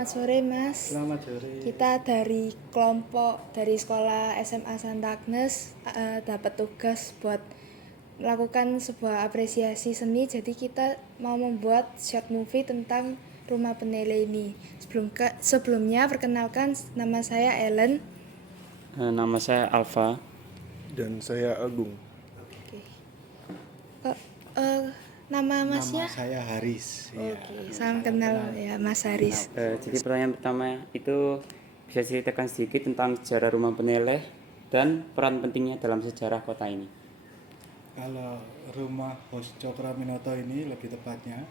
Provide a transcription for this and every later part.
selamat sore Mas. Selamat sore. Kita dari sekolah SMA Santa Agnes dapat tugas buat melakukan sebuah apresiasi seni. Jadi kita mau membuat short movie tentang Rumah Penele ini. Sebelumnya perkenalkan, nama saya Ellen. Nama saya Alfa. Dan saya Agung. Oke. Nama masnya? Nama saya Haris. Oke, salam kenal ya Mas Haris. Jadi pertanyaan pertama itu bisa ceritakan sedikit tentang sejarah Rumah Peneleh dan peran pentingnya dalam sejarah kota ini. Kalau rumah Hos Cokraminoto ini lebih tepatnya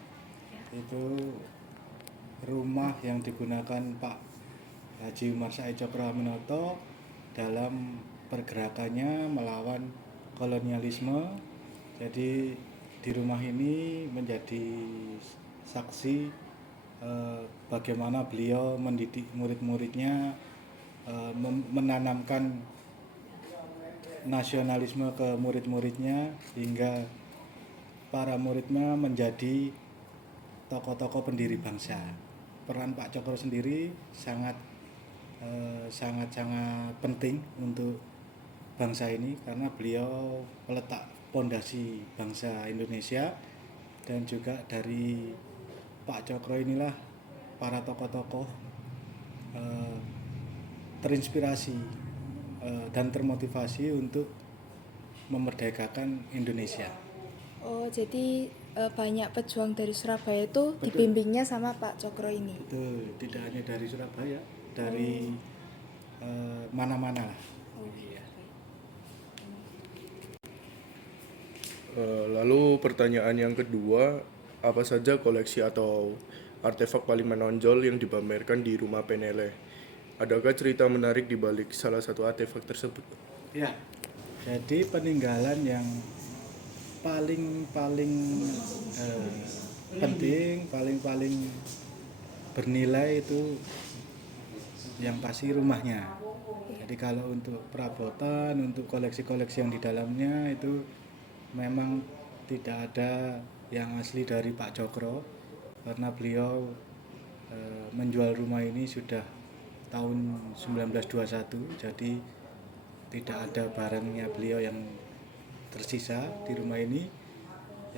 itu rumah yang digunakan Pak Haji Umar Said Cokraminoto dalam pergerakannya melawan kolonialisme. Jadi di rumah ini menjadi saksi bagaimana beliau mendidik murid-muridnya, menanamkan nasionalisme ke murid-muridnya hingga para muridnya menjadi tokoh-tokoh pendiri bangsa. Peran Pak Cokro sendiri sangat penting untuk bangsa ini karena beliau meletak pondasi bangsa Indonesia, dan juga dari Pak Cokro inilah para tokoh-tokoh terinspirasi dan termotivasi untuk memerdekakan Indonesia. Oh, jadi banyak pejuang dari Surabaya itu Betul. dibimbingnya sama Pak Cokro ini. Betul, tidak hanya dari Surabaya, dari mana-mana lah. Lalu pertanyaan yang kedua, apa saja koleksi atau artefak paling menonjol yang dipamerkan di Rumah Peneleh? Adakah cerita menarik di balik salah satu artefak tersebut? Ya, jadi peninggalan yang paling penting, paling bernilai itu yang pasti rumahnya. Jadi kalau untuk perabotan, untuk koleksi-koleksi yang di dalamnya itu memang tidak ada yang asli dari Pak Cokro, karena beliau menjual rumah ini sudah tahun 1921, jadi tidak ada barangnya beliau yang tersisa di rumah ini.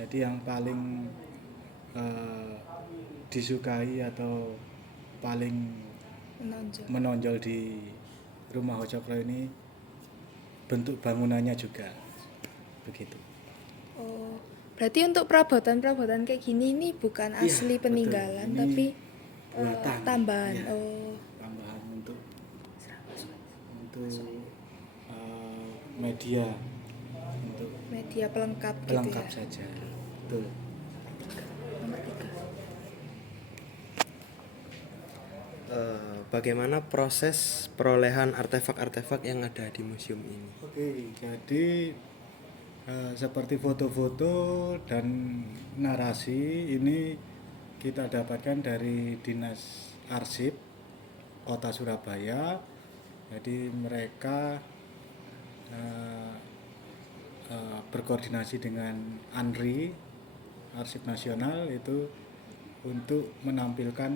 Jadi yang paling disukai atau paling menonjol di rumah Hos Cokro ini bentuk bangunannya juga begitu. Oh, berarti untuk perabotan kayak gini ini bukan asli Iya, peninggalan, betul. Ini tapi buatan. tambahan. Iya. Oh, Tambahan untuk media, untuk media pelengkap pelengkap gitu ya. saja. Betul. Nomor 3. Bagaimana proses perolehan artefak-artefak yang ada di museum ini? Oke, jadi seperti foto-foto dan narasi ini kita dapatkan dari Dinas Arsip Kota Surabaya. Jadi mereka berkoordinasi dengan ANRI, Arsip Nasional, itu untuk menampilkan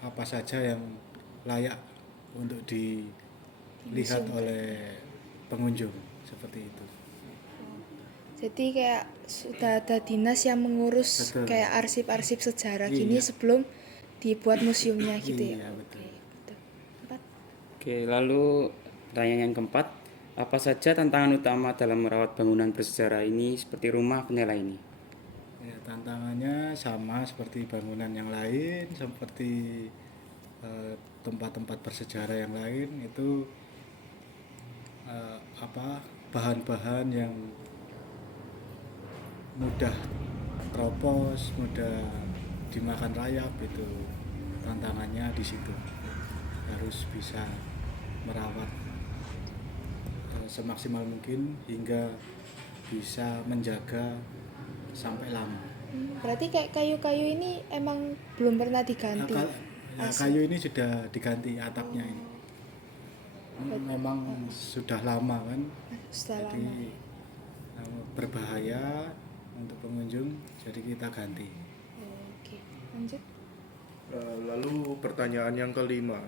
apa saja yang layak untuk dilihat oleh pengunjung, seperti itu. Jadi kayak sudah ada dinas yang mengurus. Betul. Kayak arsip-arsip sejarah Iya. gini sebelum dibuat museumnya gitu ya. Iya, betul. Oke, betul. 4. Oke, lalu pertanyaan yang keempat, apa saja tantangan utama dalam merawat bangunan bersejarah ini seperti Rumah Peneleh ini? Ya, tantangannya sama seperti bangunan yang lain, seperti tempat-tempat bersejarah yang lain, itu bahan-bahan yang mudah keropos, mudah dimakan rayap, itu tantangannya di situ. Harus bisa merawat semaksimal mungkin hingga bisa menjaga sampai lama. Berarti kayak kayu-kayu ini emang belum pernah diganti. Kayu ini sudah diganti atapnya ini. Memang sudah lama kan, Sudah jadi lama. berbahaya untuk pengunjung, jadi kita ganti. Oke, lanjut. Lalu pertanyaan yang kelima,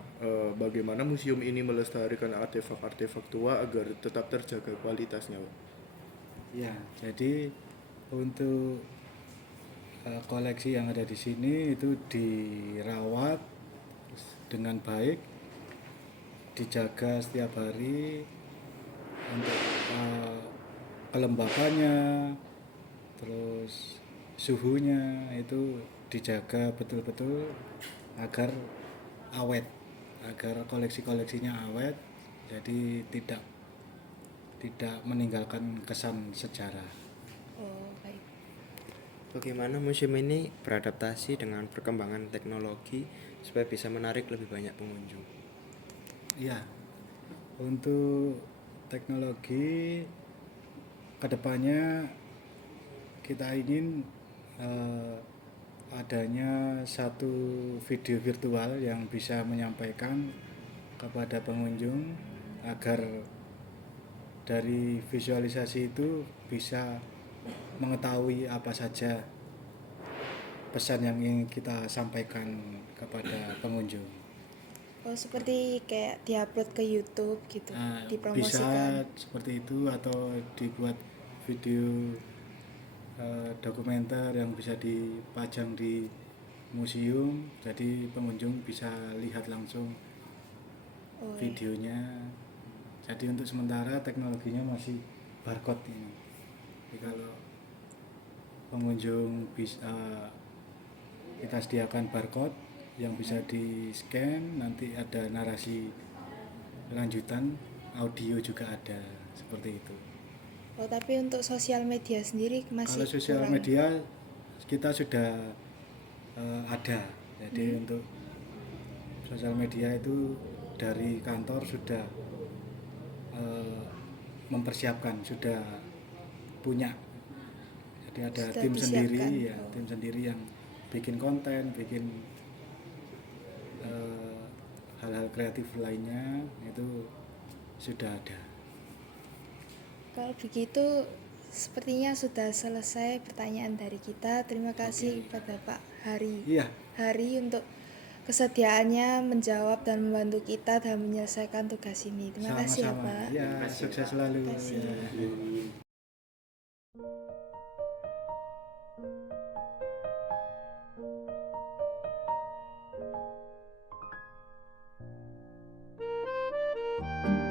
bagaimana museum ini melestarikan artefak-artefak tua agar tetap terjaga kualitasnya, Pak? Ya, jadi untuk koleksi yang ada di sini itu dirawat dengan baik, dijaga setiap hari untuk kelembapannya, terus suhunya itu dijaga betul-betul agar awet, agar koleksi-koleksinya awet, jadi tidak meninggalkan kesan sejarah. Oh, baik. Bagaimana museum ini beradaptasi dengan perkembangan teknologi supaya bisa menarik lebih banyak pengunjung? Ya, untuk teknologi kedepannya kita ingin adanya satu video virtual yang bisa menyampaikan kepada pengunjung agar dari visualisasi itu bisa mengetahui apa saja pesan yang ingin kita sampaikan kepada pengunjung. Oh, seperti kayak diupload ke YouTube gitu, Nah, dipromosikan. bisa seperti itu atau dibuat video dokumenter yang bisa dipajang di museum, jadi pengunjung bisa lihat langsung Oh, iya. videonya. Jadi untuk sementara teknologinya masih barcode ini. Jadi kalau pengunjung bisa kita sediakan barcode yang bisa di scan, nanti ada narasi lanjutan, audio juga ada, seperti itu. Oh, tapi untuk sosial media sendiri masih Kalau sosial kurang. media kita sudah ada, jadi untuk sosial media itu dari kantor sudah mempersiapkan, sudah punya. Jadi ada Sudah tim sendiri, disiapkan. ya Oh. tim sendiri yang bikin konten, bikin hal-hal kreatif lainnya, itu sudah ada. Kalau begitu, sepertinya sudah selesai pertanyaan dari kita. Terima kasih kepada Pak Iya, Hari untuk kesediaannya menjawab dan membantu kita dalam menyelesaikan tugas ini. Terima kasih ya, sama-sama. Pak. Ya, sukses selalu. Terima kasih. Ya.